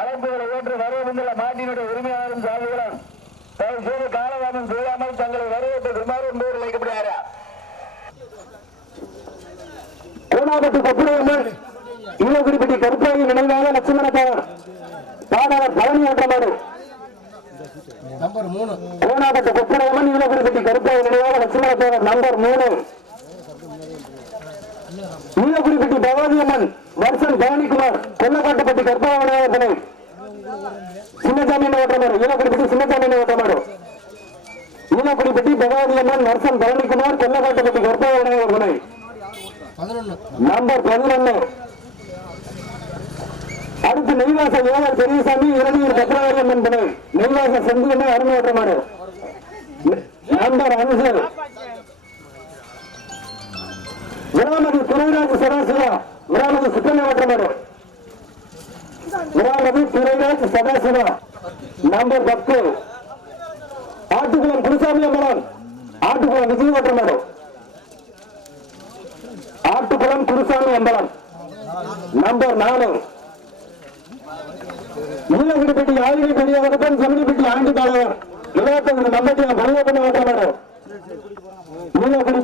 அழைப்புகளை ஏற்று வரவேண்டுள்ள மாட்டினுடைய உரிமையாளரும் சாதிகளும். தயவு செய்து காலதாமம் செய்யாமல் தங்களை வரவேற்று விமாறு என்பவர் அழைக்கப்படுகிறாரா கோணாபட்டு கொப்புரையம்மன் ஈழகுடிப்பட்டி கருப்பாயி நினைவாக லட்சுமண தேவர். பாடவர் பழனி ஆட்டமாடு நம்பர் மூணு. கோணாபட்டு கொப்புரையம்மன் ஈழகுடிப்பட்டி கருப்பாயி நினைவாக லட்சுமண தேவர். நம்பர் மூணு. ஈழகுடிப்பட்டி பவானி அம்மன் வருஷன் பவானிக்குமார் கொல்லக்காட்டுப்பட்டி கற்பகவனே சின்னசாமி ஓட்டமாடு ஈழகுடிப்பட்டி சின்னசாமி ஓட்டமாடு ஈழகுடிப்பட்டி பகவதி அம்மன் வருஷன் பவனிக்குமார் கொல்லக்காட்டுப்பட்டி கற்பகவனே பதினொன்று நம்பர் பதினொன்னு. அடுத்து நெய்வாச ஏவர் பெரியசாமி இறுதியில் பத்ராவதி அம்மன் துணை. நெய்வாச செந்து அருமை ஓட்டமாடு நம்பர் அஞ்சு. விராமதி துறைராஜ் சதாசிவா. விராமதி சுத்தமே ஓட்டமாடு விராமதி துறைராஜ் சதாசிவா. நம்பர் பத்து. ஆட்டுக்குளம் குருசாமி அம்மன் ஆட்டுக்குளம் விஜய் ஓட்டமாடு ஆட்டுக்குளம் குருசாமி அம்பலம் நம்பர் நாலு. நீலகிரிப்பட்டி ஆயுத பெரியவரப்பன் செமிலிப்பட்டி ஆண்டு தலைவர் இருபத்தஞ்சு நம்பட்டி பரிவர்த்தனை ஓட்டமாடு நீலகிரிப்பட்டி